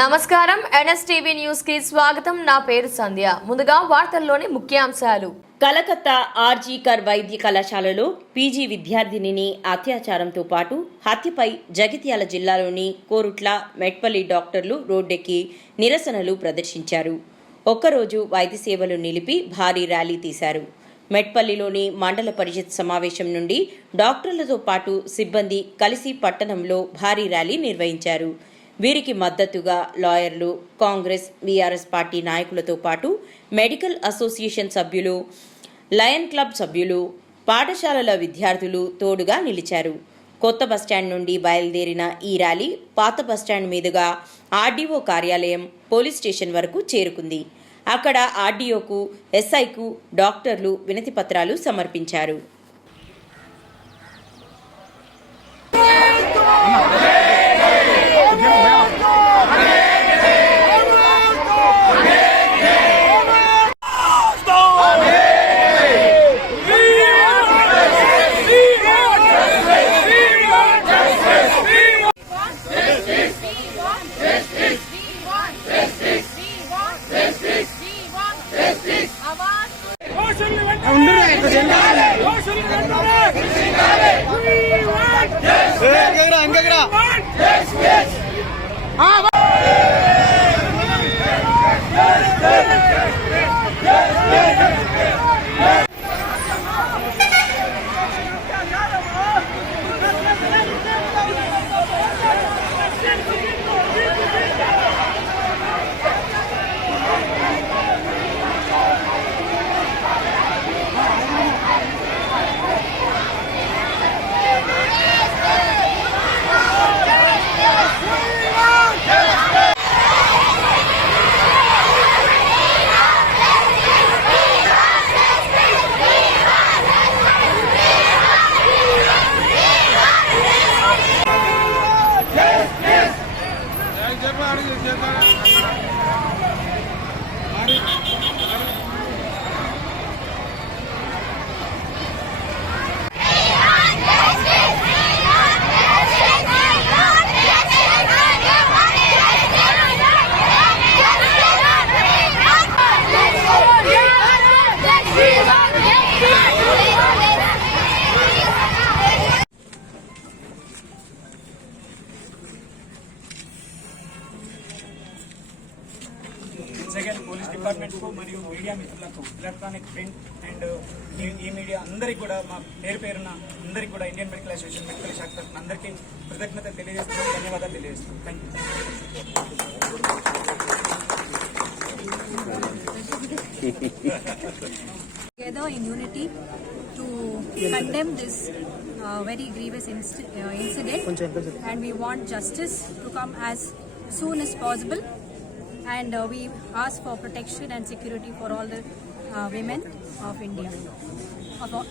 నమస్కారం NSTV news కి స్వాగతం. నా పేరు సంధ్య. ముందుగా వార్తల్లోని ముఖ్యాంశాలు. కలకత్తా ఆర్జీ కర్ వైద్య కళాశాలలో పీజీ విద్యార్థినిని అత్యాచారంతో పాటు హత్యపై జగిత్యాల జిల్లాలోని కోరుట్ల మెట్పల్లి డాక్టర్లు రోడ్డెక్కి నిరసనలు ప్రదర్శించారు. ఒక్కరోజు వైద్య సేవలు నిలిపి భారీ ర్యాలీ తీశారు. మెట్పల్లిలోని మండల పరిషత్ సమావేశం నుండి డాక్టర్లతో పాటు సిబ్బంది కలిసి పట్టణంలో భారీ ర్యాలీ నిర్వహించారు. వీరికి మద్దతుగా లాయర్లు, కాంగ్రెస్, వీఆర్ఎస్ పార్టీ నాయకులతో పాటు మెడికల్ అసోసియేషన్ సభ్యులు, లయన్ క్లబ్ సభ్యులు, పాఠశాలల విద్యార్థులు తోడుగా నిలిచారు. కొత్త బస్టాండ్ నుండి బయలుదేరిన ఈ ర్యాలీ పాత బస్టాండ్ మీదుగా ఆర్డీఓ కార్యాలయం, పోలీస్ స్టేషన్ వరకు చేరుకుంది. అక్కడ ఆర్డీఓకు, ఎస్ఐకు డాక్టర్లు వినతి పత్రాలు సమర్పించారు. పోలీస్ డిపార్ట్మెంట్ కు మరియు మీడియా మిత్రులకు, ఎలక్ట్రానిక్, ప్రింట్ అండ్ ఈ మీడియా అందరికీ కూడా మా పేరున అందరికీ కూడా ఇండియన్ మెడికల్ అసోసియేషన్ మెడికల్ శాఖ తరఫున అందరికీ కృతజ్ఞత తెలియజేస్తున్నాం, ధన్యవాదాలు తెలియజేస్తున్నాం. Together in unity to condemn this very grievous incident, and we want justice to come as soon as possible, and we ask for protection and security for all the women of India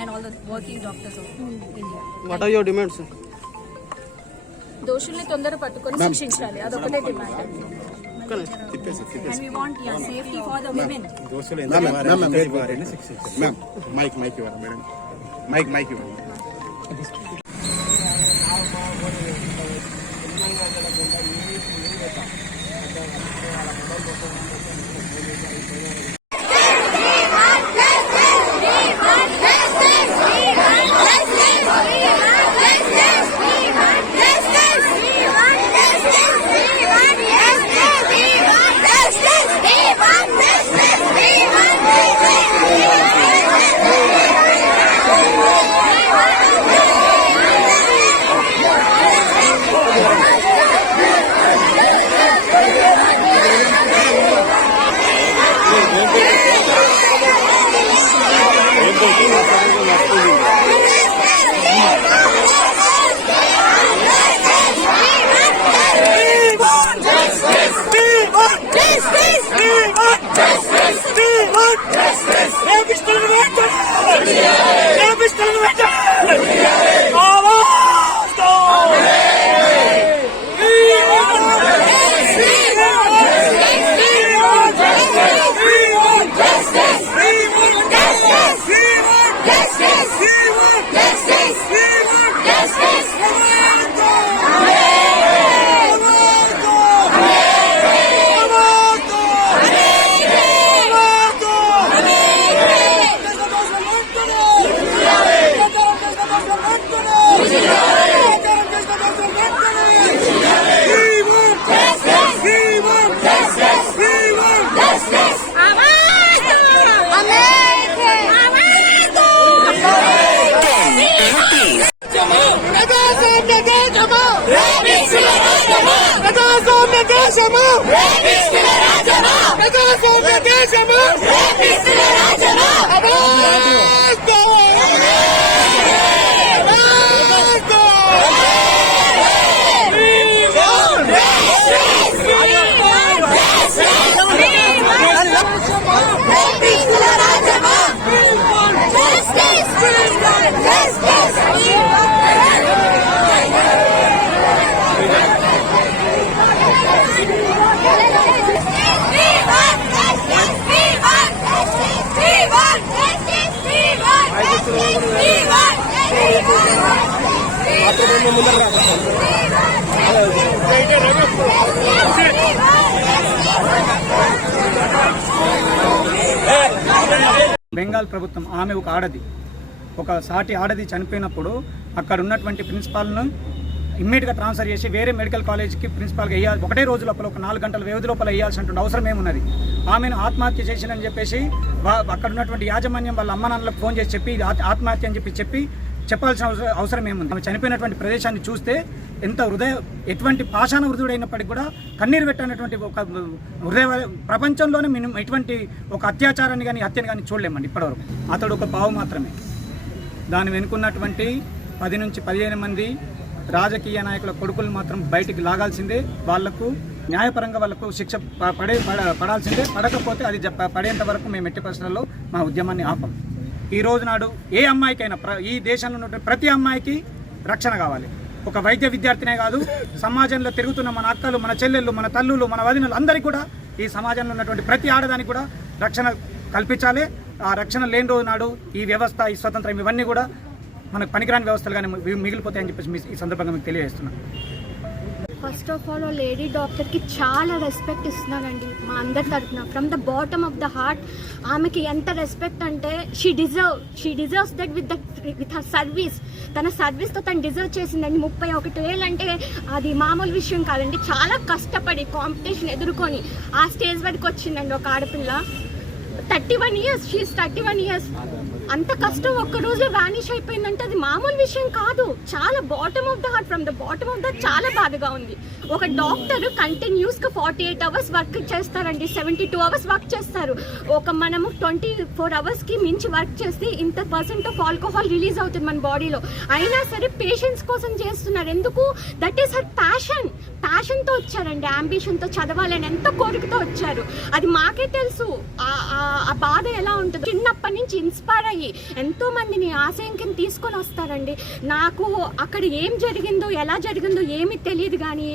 and all the working doctors of India. What are your demands? దోషుల్ని తొందర పట్టుకొని శిక్షించాలి, అదొకటే demand. And we want safety for the women. Mike. Bengal ప్రభుత్వం ఆమె ఒక ఆడది, ఒక సాటి ఆడది చనిపోయినప్పుడు అక్కడ ఉన్నటువంటి ప్రిన్సిపాల్ను ఇమ్మీడియట్గా ట్రాన్స్ఫర్ చేసి వేరే మెడికల్ కాలేజ్కి ప్రిన్సిపాల్గా వేయాలి. ఒకటే రోజు లోపల ఒక 4 గంటల వ్యవధి లోపల వేయాల్సినటువంటి అవసరం ఏమున్నది? ఆమెను ఆత్మహత్య చేసిందని చెప్పేసి అక్కడ ఉన్నటువంటి యాజమాన్యం వాళ్ళ అమ్మ నాన్నలకు ఫోన్ చేసి చెప్పి ఆత్మహత్య అని చెప్పి చెప్పాల్సిన అవసరం ఏముంది? ఆమె చనిపోయినటువంటి ప్రదేశాన్ని చూస్తే ఎంత ఎటువంటి పాషాణ హృదయుడైనప్పటికీ కూడా కన్నీరు పెట్టినటువంటి ఒక హృదయ ప్రపంచంలోనే మేము ఎటువంటి ఒక అత్యాచారాన్ని కానీ హత్యని కానీ చూడలేమండి ఇప్పటివరకు. అతడు ఒక పావు మాత్రమే. దాని వెనుకున్నటువంటి 10 నుంచి 15 మంది రాజకీయ నాయకుల కొడుకులు మాత్రం బయటికి లాగాల్సిందే. వాళ్లకు న్యాయపరంగా వాళ్లకు శిక్ష పడాల్సిందే. పడకపోతే అది పడేంత వరకు మేము ఎట్టి పరిస్థితుల్లో మా ఉద్యమాన్ని ఆపం. ఈ రోజు నాడు ఏ అమ్మాయికైనా ఈ దేశంలో ఉన్న ప్రతి అమ్మాయికి రక్షణ కావాలి. ఒక వైద్య విద్యార్థినే కాదు, సమాజంలో తిరుగుతున్న మన అక్కలు, మన చెల్లెళ్ళు, మన తల్లులు, మన వదినలు అందరికీ కూడా ఈ సమాజంలో ఉన్నటువంటి ప్రతి ఆడదానికి కూడా రక్షణ కల్పించాలి. ఆ రక్షణ లేని రోజు నాడు ఈ వ్యవస్థ, ఈ స్వతంత్రం ఇవన్నీ కూడా మనకు పనికిరాని వ్యవస్థలు కానీ మిగిలిపోతాయని చెప్పేసి ఈ సందర్భంగా మీకు తెలియజేస్తున్నాను. ఫస్ట్ ఆఫ్ ఆల్ లేడీ డాక్టర్కి చాలా రెస్పెక్ట్ ఇస్తున్నానండి మా అందరి తరఫున. From the bottom of the heart ఆమెకి ఎంత రెస్పెక్ట్ అంటే she deserves that with her service. తన సర్వీస్తో తను డిజర్వ్ చేసిందండి. 31 ఏళ్ళు అంటే అది మామూలు విషయం కాదండి. చాలా కష్టపడి కాంపిటీషన్ ఎదుర్కొని ఆ స్టేజ్ వరకు వచ్చిందండి ఒక ఆడపిల్ల. 31 years, షీఈస్ 31 years. అంత కష్టం ఒక్క రోజులో వానిష్ అయిపోయిందంటే అది మామూలు విషయం కాదు. చాలా bottom of the heart, from the bottom of the చాలా బాధగా ఉంది. ఒక డాక్టర్ కంటిన్యూస్గా 48 hours వర్క్ చేస్తారండి, 72 hours వర్క్ చేస్తారు. మనము 24 hours మించి వర్క్ చేస్తే ఇంత % ఆఫ్ ఆల్కహాల్ రిలీజ్ అవుతుంది మన బాడీలో. అయినా సరే పేషెంట్స్ కోసం చేస్తున్నారు. ఎందుకు? దట్ ఈస్ హర్ ప్యాషన్తో వచ్చారండి, అంబిషన్తో చదవాలని ఎంతో కోరికతో వచ్చారు. అది మాకే తెలుసు ఆ బాధ ఎలా ఉంటుందో. చిన్నప్పటి నుంచి ఇన్స్పైర్ అయ్యి ఎంతో మందిని ఆశయంకి తీసుకొని వస్తారండి. నాకు అక్కడ ఏం జరిగిందో, ఎలా జరిగిందో ఏమీ తెలియదు, కానీ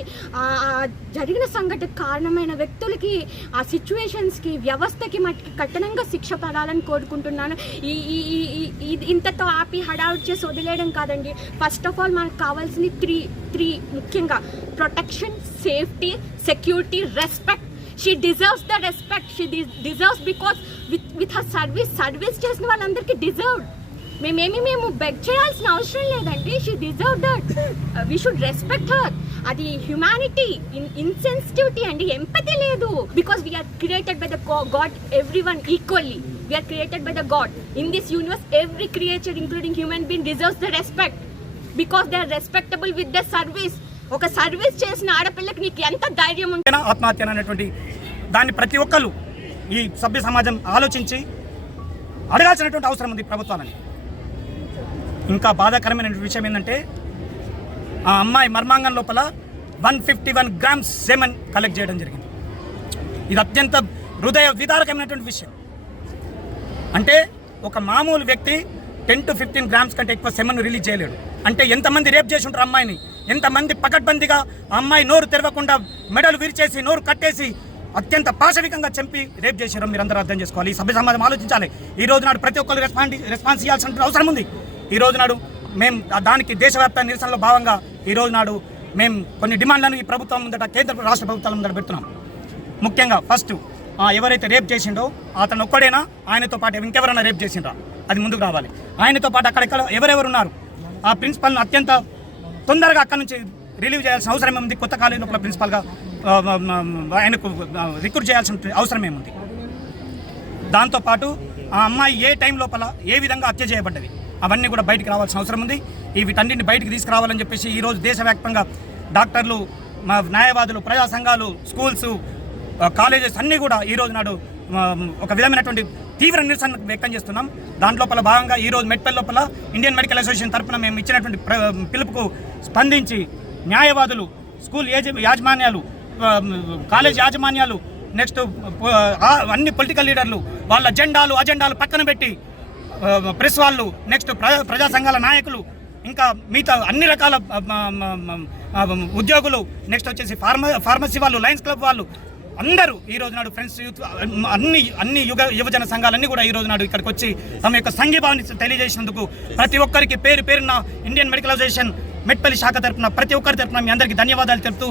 జరిగిన సంఘటనకు కారణమైన వ్యక్తులకి, ఆ సిచ్యువేషన్స్కి, వ్యవస్థకి మట్టికి కఠినంగా శిక్ష పడాలని కోరుకుంటున్నాను. ఇంతతో ఆపి హడావుడ్ చేసి వదిలేయడం కాదండి. ఫస్ట్ ఆఫ్ ఆల్ మనకు కావాల్సింది త్రీ ముఖ్యంగా: protection, safety, security, respect. She deserves the respect. She deserves because with her service చేసిన వాళ్ళందరికీ deserved. మేము బెగ్ చేయాల్సిన అవసరం లేదండి. She deserve that. We should respect her. అది హ్యుమానిటీ, ఇన్సెన్సిటివిటీ అండి, ఎంపతి లేదు. Because we are created by the God, every one equally. We are created by the God. In this universe every creature including human being deserves the respect because they are respectable with the service. ఒక service చేసిన ఆడపిల్లకి నీకు ఎంత ధైర్యం ఉంటుంది? ఆత్మహత్య అనేటువంటి దాన్ని ప్రతి ఒక్కరు ఈ సభ్య సమాజం ఆలోచించి అడగాల్సినటువంటి అవసరం ఉంది ప్రభుత్వాలని. ఇంకా బాధాకరమైన విషయం ఏంటంటే ఆ అమ్మాయి మర్మాంగం లోపల 151 grams సెమెన్ కలెక్ట్ చేయడం జరిగింది. ఇది అత్యంత హృదయ విదారకమైనటువంటి విషయం. అంటే ఒక మామూలు వ్యక్తి 10 to 15 grams కంటే ఎక్కువ సెమెన్ రిలీజ్ చేయలేడు. అంటే ఎంతమంది రేప్ చేసి ఉంటారు అమ్మాయిని, ఎంతమంది పకడ్బందీగా అమ్మాయి నోరు తెరవకుండా మెడలు విరిచేసి నోరు కట్టేసి అత్యంత పాశవికంగా చంపి రేప్ చేశారు. మీరందరూ అర్థం చేసుకోవాలి. ఈ సభ్య సమాజం ఆలోచించాలి. ఈ రోజు నాడు ప్రతి ఒక్కరు రెస్పాన్స్ ఇవ్వాల్సిన అవసరం ఉంది. ఈ రోజు నాడు మేము దానికి దేశవ్యాప్త నిరసనలో భాగంగా ఈ రోజు నాడు మేము కొన్ని డిమాండ్లను ఈ ప్రభుత్వం ముందట, కేంద్ర రాష్ట్ర ప్రభుత్వాల ముందట పెడుతున్నాం. ముఖ్యంగా ఫస్ట్ ఎవరైతే రేప్ చేసిండో అతను ఒక్కడైనా, ఆయనతో పాటు ఇంకెవరైనా రేప్ చేసిండ్రా అది ముందుకు రావాలి. ఆయనతో పాటు అక్కడెక్కడ ఎవరెవరు ఉన్నారు ఆ ప్రిన్సిపల్ను అత్యంత తొందరగా అక్కడి నుంచి రిలీవ్ చేయాల్సిన అవసరం ఏముంది. కొత్త కాలేజ్ లోపల ప్రిన్సిపల్గా ఆయనకు రిక్రూట్ చేయాల్సిన అవసరం ఏముంది. దాంతోపాటు ఆ అమ్మాయి ఏ టైం లోపల ఏ విధంగా హత్య చేయబడ్డది అవన్నీ కూడా బయటికి రావాల్సిన అవసరం ఉంది. వీటన్నింటిని బయటికి తీసుకురావాలని చెప్పేసి ఈరోజు దేశవ్యాప్తంగా డాక్టర్లు మా న్యాయవాదులు, ప్రజా సంఘాలు, స్కూల్స్, కాలేజెస్ అన్నీ కూడా ఈరోజు నాడు ఒక విధమైనటువంటి తీవ్ర నిరసన వ్యక్తం చేస్తున్నాం. దాంట్లోపల భాగంగా ఈరోజు మెట్పల్లి లోపల ఇండియన్ మెడికల్ అసోసియేషన్ తరఫున మేము ఇచ్చినటువంటి పిలుపుకు స్పందించి న్యాయవాదులు, స్కూల్ యాజమాన్యాలు, కాలేజ్ యాజమాన్యాలు, నెక్స్ట్ అన్ని పొలిటికల్ లీడర్లు వాళ్ళ అజెండాలు పక్కన పెట్టి ప్రెస్ వాళ్ళు, నెక్స్ట్ ప్రజా సంఘాల నాయకులు, ఇంకా మిగతా అన్ని రకాల ఉద్యోగులు, నెక్స్ట్ వచ్చేసి ఫార్మసీ వాళ్ళు, లయన్స్ క్లబ్ వాళ్ళు అందరూ ఈ రోజు నాడు ఫ్రెండ్స్ యూత్ అన్ని యువజన సంఘాలన్నీ కూడా ఈ రోజు నాడు ఇక్కడికి వచ్చి తమ యొక్క సంఘీభావాన్ని తెలియజేసినందుకు ప్రతి ఒక్కరికి పేరున ఇండియన్ మెడికల్ అసోసియేషన్ మెట్పల్లి శాఖ తరపున ప్రతి ఒక్కరి తరపున మీ అందరికీ ధన్యవాదాలు తెలుపుతూ